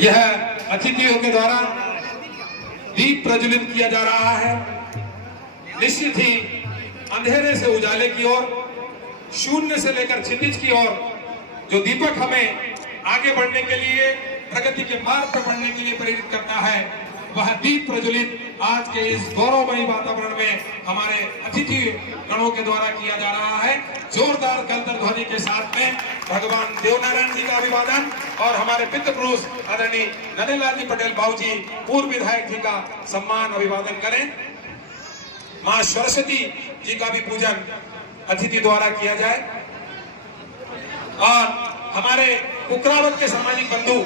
यह अतिथियों के द्वारा दीप प्रज्वलित किया जा रहा है। निश्चित ही अंधेरे से उजाले की ओर, शून्य से लेकर क्षितिज की ओर जो दीपक हमें आगे बढ़ने के लिए, प्रगति के मार्ग पर बढ़ने के लिए प्रेरित करता है, वह दीप प्रज्वलित आज के इस गौरवमयी वातावरण में हमारे अतिथि गणों के द्वारा किया जा रहा है। जोरदार गलतर ध्वनि के साथ में भगवान देवनारायण जी का अभिवादन और हमारे पितृ पुरुष आदरणीय नरेंद्र जी पटेल बाबू जी, पूर्व विधायक जी का सम्मान अभिवादन करें। मां सरस्वती जी का भी पूजन अतिथि द्वारा किया जाए और हमारे कुकरावत के सामाजिक बंधु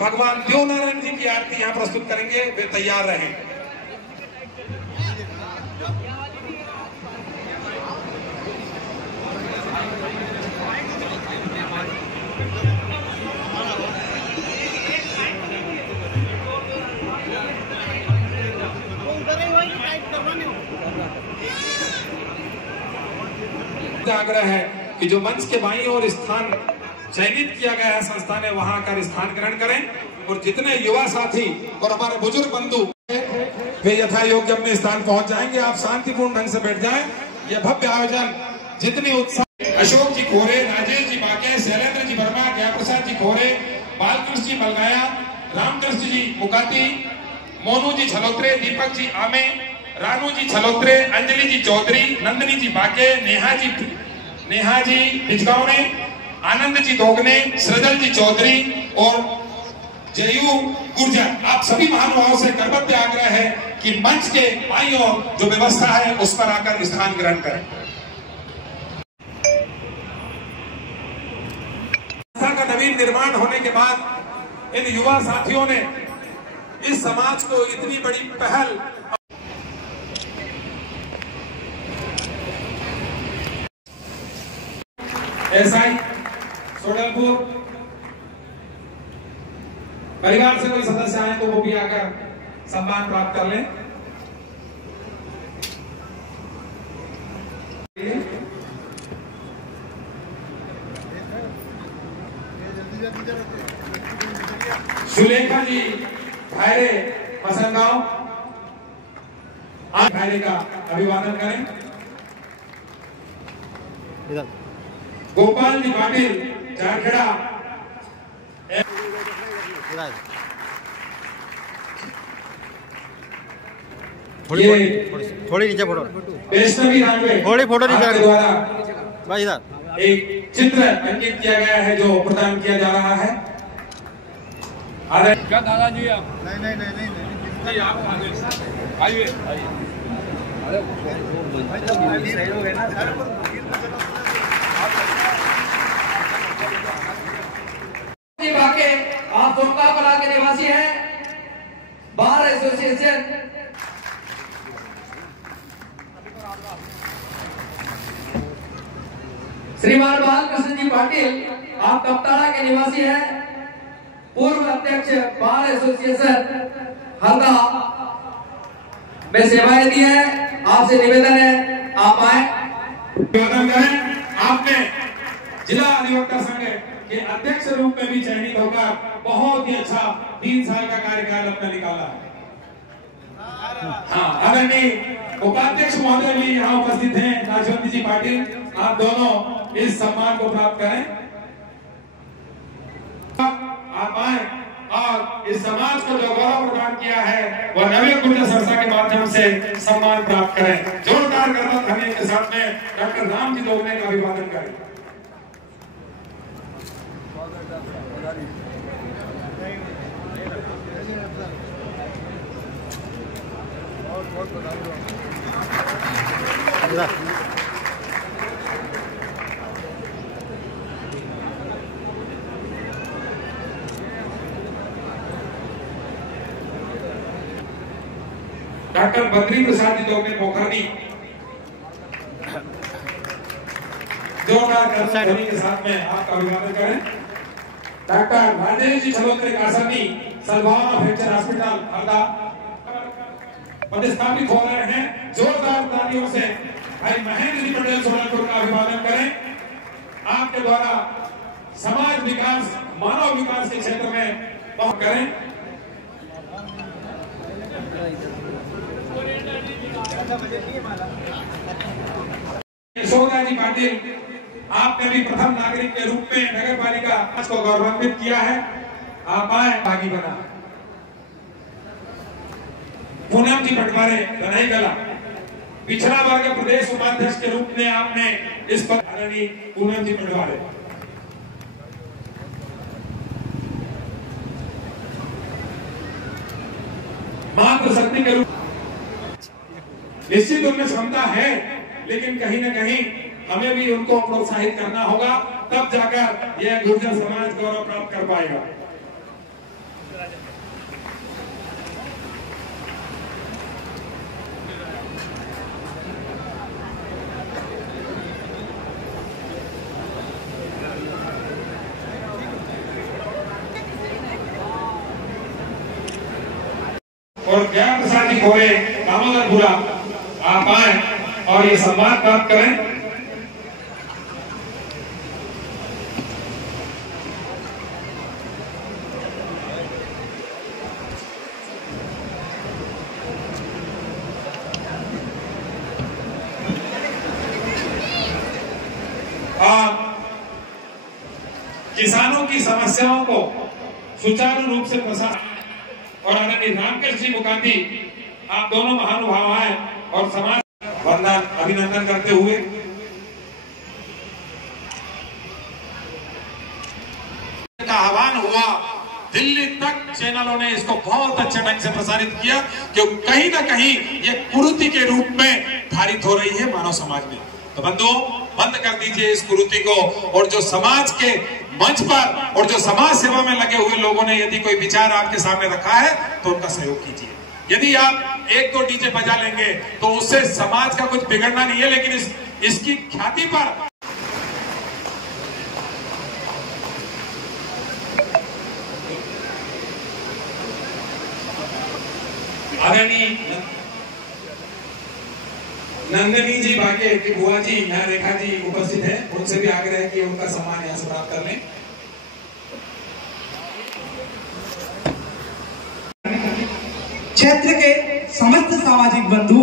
भगवान देवनारायण जी की आरती यहाँ प्रस्तुत करेंगे, वे तैयार रहें। आग्रह है कि जो मंच के बाईं ओर स्थान चयनित किया गया है संस्था ने, वहां आकर स्थान ग्रहण करें और जितने युवा साथी और हमारे बुजुर्ग बंधु वे यथा योग्य अपने स्थान पहुंच जाएंगे। आप शांतिपूर्ण ढंग से बैठ जाएं। यह भव्य आयोजन जितने उत्साह, अशोक जी खोरे, राजेश जी बाके, शैलेंद्र जी वर्मा, ज्ञा प्रसाद जी खोरे, बालकृष्ण जी मलगाया, रामकृष्ण जी मुकाती, मोनू जी छलोत्रे, दीपक जी आमे, रानू जी छलोत्रे, अंजलि जी चौधरी, नंदनी जी बाके, नेहा जी बिजगावने, आनंद जी दोगने, सृजल जी चौधरी और जयू गुर्जर, आप सभी महानुभावों से करबद्ध आग्रह है कि मंच के बाईं ओर जो व्यवस्था है उस पर आकर स्थान ग्रहण करें। संस्था का नवीन निर्माण होने के बाद इन युवा साथियों ने इस समाज को इतनी बड़ी पहल एसआई सोडलपुर परिवार से कोई सदस्य आए तो वो भी आकर सम्मान प्राप्त कर लें। सुलेखा जी भायरे मसनगांव, आज भायरे का अभिवादन करें। गोपाल जी पाटिल झारखेड़ा, थोड़ी नीचे फोटो, वैष्णवी रानवे थोड़ी फोटो नीचे द्वारा भाई इधर एक चित्र अंकित किया गया है जो प्रदान किया जा रहा है। क्या दादाजी आप? नहीं आप आइए। आप दुमका कला के निवासी हैं, बार एसोसिएशन श्रीमान बालकृष्ण जी पाटिल, आप कप्ताड़ा के निवासी हैं, पूर्व अध्यक्ष बार एसोसिएशन हरदा में सेवाएं दी हैं। आपसे निवेदन है आप आए, निवेदन करें। आपने जिला अधिवक्ता संघ के अध्यक्ष रूप में भी चयनित होकर बहुत ही अच्छा 3 साल का कार्यकाल अपना निकाला है। हाँ, आदरणीय उपाध्यक्ष महोदय भी यहाँ उपस्थित हैं, नाशवंती जी पाटिल, आप दोनों इस सम्मान को प्राप्त करें। आप आए और इस समाज को जो गौरव प्रदान किया है वह नवीन गुर्जर संस्था के माध्यम से सम्मान प्राप्त करें। जोरदार गलत ध्वनि के साथ में डॉक्टर राम जी दोगने का अभिवादन करें। डॉक्टर बद्री प्रसाद जी दोगने पोखरनी, जोरदार ध्वनि के साथ में आपका अभिवादन करें। डॉक्टर राजेश जी छलोत्रे कासनी, सलभावना फ्रैक्चर हॉस्पिटल हरदा, प्रतिस्थापित हो रहे हैं। जोरदार तालियों से भाई महेंद्र जी पटेल सोलनपुर का अभिवादन करें। आपके द्वारा समाज विकास, मानव विकास के क्षेत्र में बहुत करें। यशोदा जी पाटिल, आपने भी प्रथम नागरिक के रूप में नगर पालिका को गौरवान्वित किया है। आप आए, भागी बना। पूनम जी पटवारे, बनाई गला, पिछड़ा वर्ग प्रदेश उपाध्यक्ष के रूप में आपने इस पर पूनम जी पटवारे। मातृशक्ति के रूप निश्चित उनमें क्षमता है, लेकिन कहीं न कहीं हमें भी उनको प्रोत्साहित करना होगा, तब जाकर यह गुर्जर समाज गौरव प्राप्त कर पाएगा। और ज्ञान प्रसाद जी खोरे, दामोदरपुरा, आप आए और ये सम्मान प्राप्त करें। किसानों की समस्याओं को सुचारू रूप से प्रसार और आदरणीय रामकृष्ण जी मुकांती, आप दोनों महानुभाव आए और समाज वंदन अभिनंदन करते हुए का आह्वान हुआ। दिल्ली तक चैनलों ने इसको बहुत अच्छे ढंग से प्रसारित किया, क्योंकि कहीं ना कहीं ये कुरीति के रूप में धारित हो रही है मानव समाज में। तो बंधुओं, बंद कर दीजिए इस कुरीति को, और जो समाज के मंच पर और जो समाज सेवा में लगे हुए लोगों ने यदि कोई विचार आपके सामने रखा है तो उनका सहयोग कीजिए। यदि आप एक दो डीजे बजा लेंगे तो उससे समाज का कुछ बिगड़ना नहीं है, लेकिन इसकी ख्याति पर आदरणीय नंदनी जी बाके की बुआ जी, यहाँ रेखा जी उपस्थित है, उनसे भी आग्रह है कि उनका सम्मान यहाँ से प्राप्त कर लें। क्षेत्र के समस्त सामाजिक बंधु,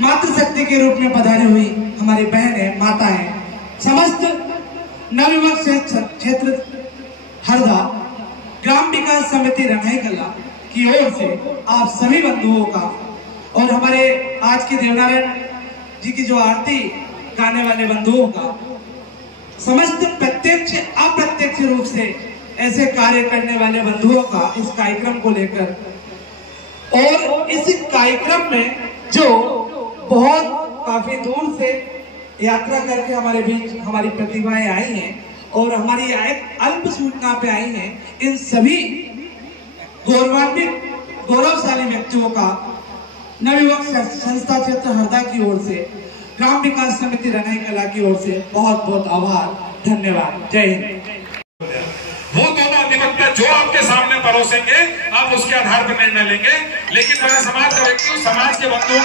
मातृशक्ति के रूप में पधारी हुई हमारी बहनें, माताएं, समस्त नवयुवक क्षेत्र हरदा ग्राम विकास समिति रंगाई कला की ओर से आप सभी बंधुओं का और हमारे आज के देवनारायण जी की जो आरती गाने वाले बंधुओं का, समस्त प्रत्यक्ष अप्रत्यक्ष रूप से ऐसे कार्य करने वाले बंधुओं का इस कार्यक्रम को लेकर, और इस कार्यक्रम में जो बहुत काफी दूर से यात्रा करके हमारे बीच हमारी प्रतिभाएं आई हैं और हमारी अल्प सूचना पे आई हैं, इन सभी गौरवान्वित गौरवशाली व्यक्तियों का नवयुवक संस्था क्षेत्र हरदा की ओर से, ग्राम विकास समिति रंगाई कला की ओर से बहुत बहुत आभार, धन्यवाद, जय हिंद। वो दोनों अधिवक्ता जो आपके सामने परोसेंगे, आप उसके आधार पर निर्णय लेंगे, लेकिन मैं समाज का व्यक्ति हूँ, समाज के बंधुओं